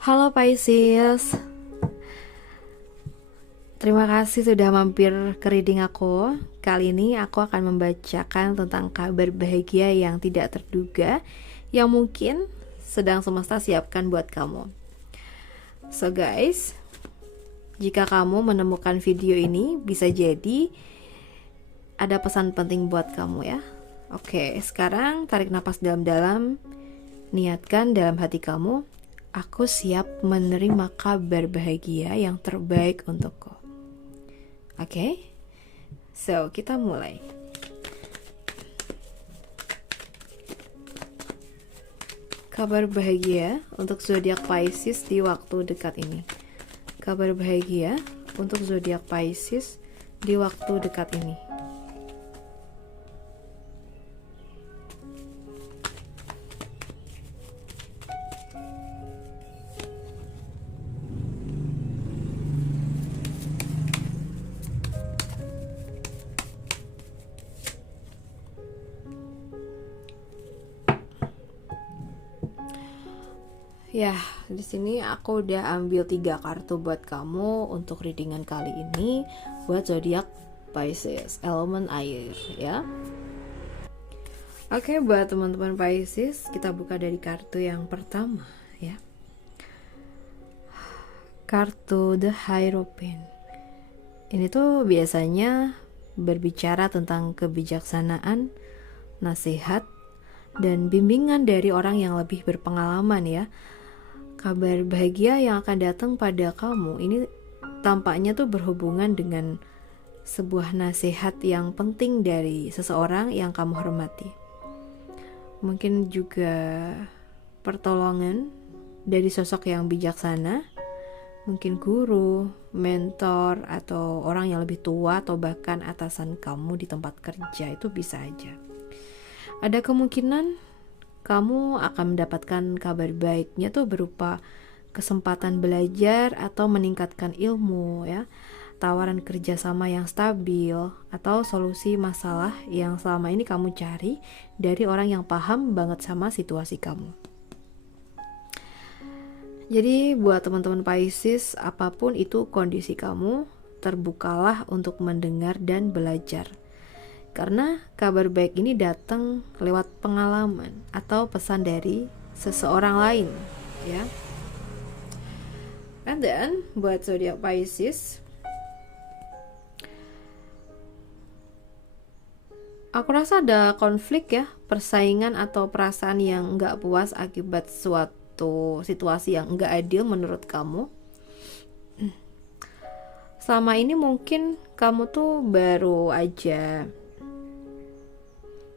Halo Pisces, terima kasih sudah mampir ke reading aku. Kali ini aku akan membacakan tentang kabar bahagia yang tidak terduga yang mungkin sedang semesta siapkan buat kamu. So guys, jika kamu menemukan video ini, bisa jadi ada pesan penting buat kamu ya. Oke, sekarang tarik napas dalam-dalam. Niatkan dalam hati kamu, aku siap menerima kabar bahagia yang terbaik untukku. Oke? So, kita mulai. Kabar bahagia untuk zodiak Pisces di waktu dekat ini. Kabar bahagia untuk zodiak Pisces di waktu dekat ini. Ya, di sini aku udah ambil 3 kartu buat kamu untuk readingan kali ini buat zodiak Pisces, elemen air ya. Oke, buat teman-teman Pisces, kita buka dari kartu yang pertama ya. Kartu The Hierophant. Ini tuh biasanya berbicara tentang kebijaksanaan, nasihat, dan bimbingan dari orang yang lebih berpengalaman ya. Kabar bahagia yang akan datang pada kamu ini tampaknya tuh berhubungan dengan sebuah nasihat yang penting dari seseorang yang kamu hormati. Mungkin juga pertolongan dari sosok yang bijaksana, mungkin guru, mentor, atau orang yang lebih tua atau bahkan atasan kamu di tempat kerja, itu bisa aja. Ada kemungkinan kamu akan mendapatkan kabar baiknya tuh berupa kesempatan belajar atau meningkatkan ilmu ya, tawaran kerjasama yang stabil, atau solusi masalah yang selama ini kamu cari dari orang yang paham banget sama situasi kamu. Jadi buat teman-teman Pisces, apapun itu kondisi kamu, terbukalah untuk mendengar dan belajar. Karena kabar baik ini datang lewat pengalaman atau pesan dari seseorang lain ya. And then buat zodiak Pisces, aku rasa ada konflik ya, persaingan atau perasaan yang nggak puas akibat suatu situasi yang nggak adil menurut kamu. Selama ini mungkin kamu tuh baru aja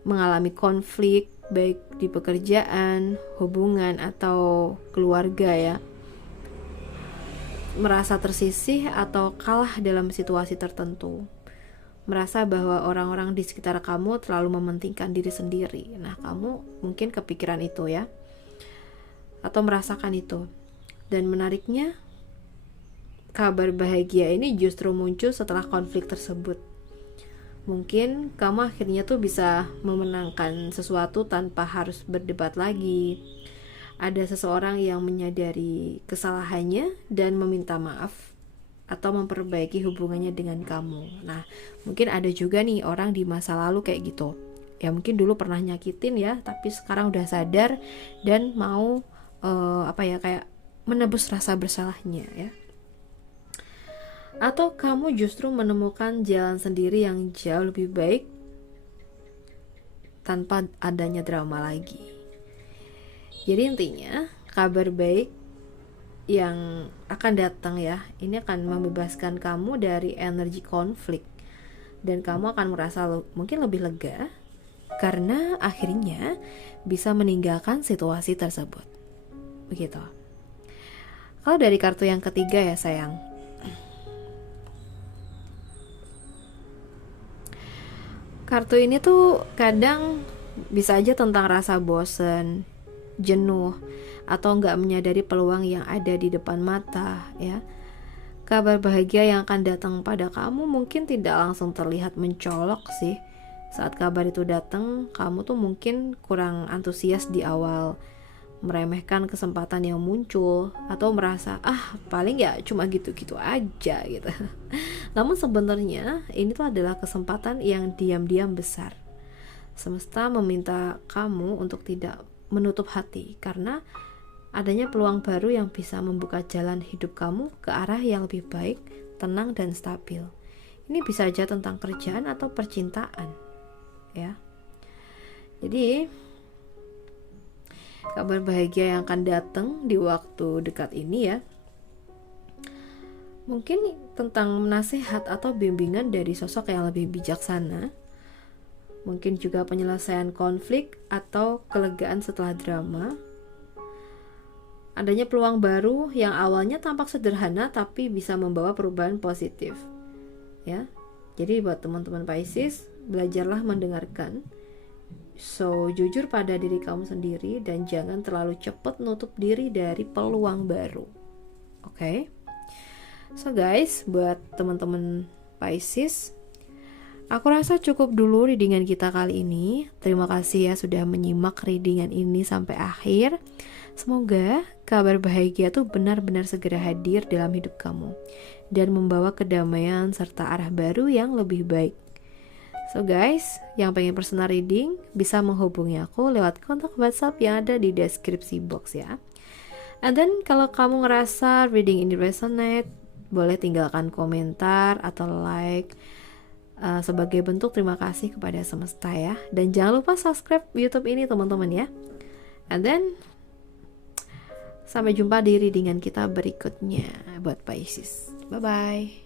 mengalami konflik baik di pekerjaan, hubungan, atau keluarga ya. Merasa tersisih atau kalah dalam situasi tertentu. Merasa bahwa orang-orang di sekitar kamu terlalu mementingkan diri sendiri. Nah, kamu mungkin kepikiran itu ya, atau merasakan itu. Dan menariknya, kabar bahagia ini justru muncul setelah konflik tersebut. Mungkin kamu akhirnya tuh bisa memenangkan sesuatu tanpa harus berdebat lagi. Ada seseorang yang menyadari kesalahannya dan meminta maaf atau memperbaiki hubungannya dengan kamu. Nah, mungkin ada juga nih orang di masa lalu kayak gitu. Ya mungkin dulu pernah nyakitin ya, tapi sekarang udah sadar dan mau kayak menebus rasa bersalahnya ya. Atau kamu justru menemukan jalan sendiri yang jauh lebih baik tanpa adanya drama lagi. Jadi intinya, kabar baik yang akan datang ya, ini akan membebaskan kamu dari energi konflik. Dan kamu akan merasa mungkin lebih lega karena akhirnya bisa meninggalkan situasi tersebut. Begitu. Kalau dari kartu yang ketiga ya sayang, kartu ini tuh kadang bisa aja tentang rasa bosen, jenuh, atau nggak menyadari peluang yang ada di depan mata ya. Kabar bahagia yang akan datang pada kamu mungkin tidak langsung terlihat mencolok sih. Saat kabar itu datang, kamu tuh mungkin kurang antusias di awal. meremehkan kesempatan yang muncul, atau merasa paling ya cuma gitu-gitu aja gitu. Namun sebenarnya ini tuh adalah kesempatan yang diam-diam besar. Semesta meminta kamu untuk tidak menutup hati, karena adanya peluang baru yang bisa membuka jalan hidup kamu ke arah yang lebih baik, tenang dan stabil. Ini bisa aja tentang kerjaan atau percintaan, ya. Jadi kabar bahagia yang akan datang di waktu dekat ini ya, mungkin tentang nasihat atau bimbingan dari sosok yang lebih bijaksana, mungkin juga penyelesaian konflik atau kelegaan setelah drama, adanya peluang baru yang awalnya tampak sederhana tapi bisa membawa perubahan positif, ya. Jadi buat teman-teman Pisces, belajarlah mendengarkan. So, jujur pada diri kamu sendiri dan jangan terlalu cepat nutup diri dari peluang baru. Oke? So guys, buat teman-teman Pisces, aku rasa cukup dulu readingan kita kali ini. Terima kasih ya sudah menyimak readingan ini sampai akhir. Semoga kabar bahagia tuh benar-benar segera hadir dalam hidup kamu dan membawa kedamaian serta arah baru yang lebih baik. So guys, yang pengen personal reading bisa menghubungi aku lewat kontak WhatsApp yang ada di deskripsi box ya. And then kalau kamu ngerasa reading ini resonate, boleh tinggalkan komentar atau like sebagai bentuk terima kasih kepada semesta ya. Dan jangan lupa subscribe YouTube ini teman-teman ya. And then sampai jumpa di readingan kita berikutnya buat Pisces. Bye bye.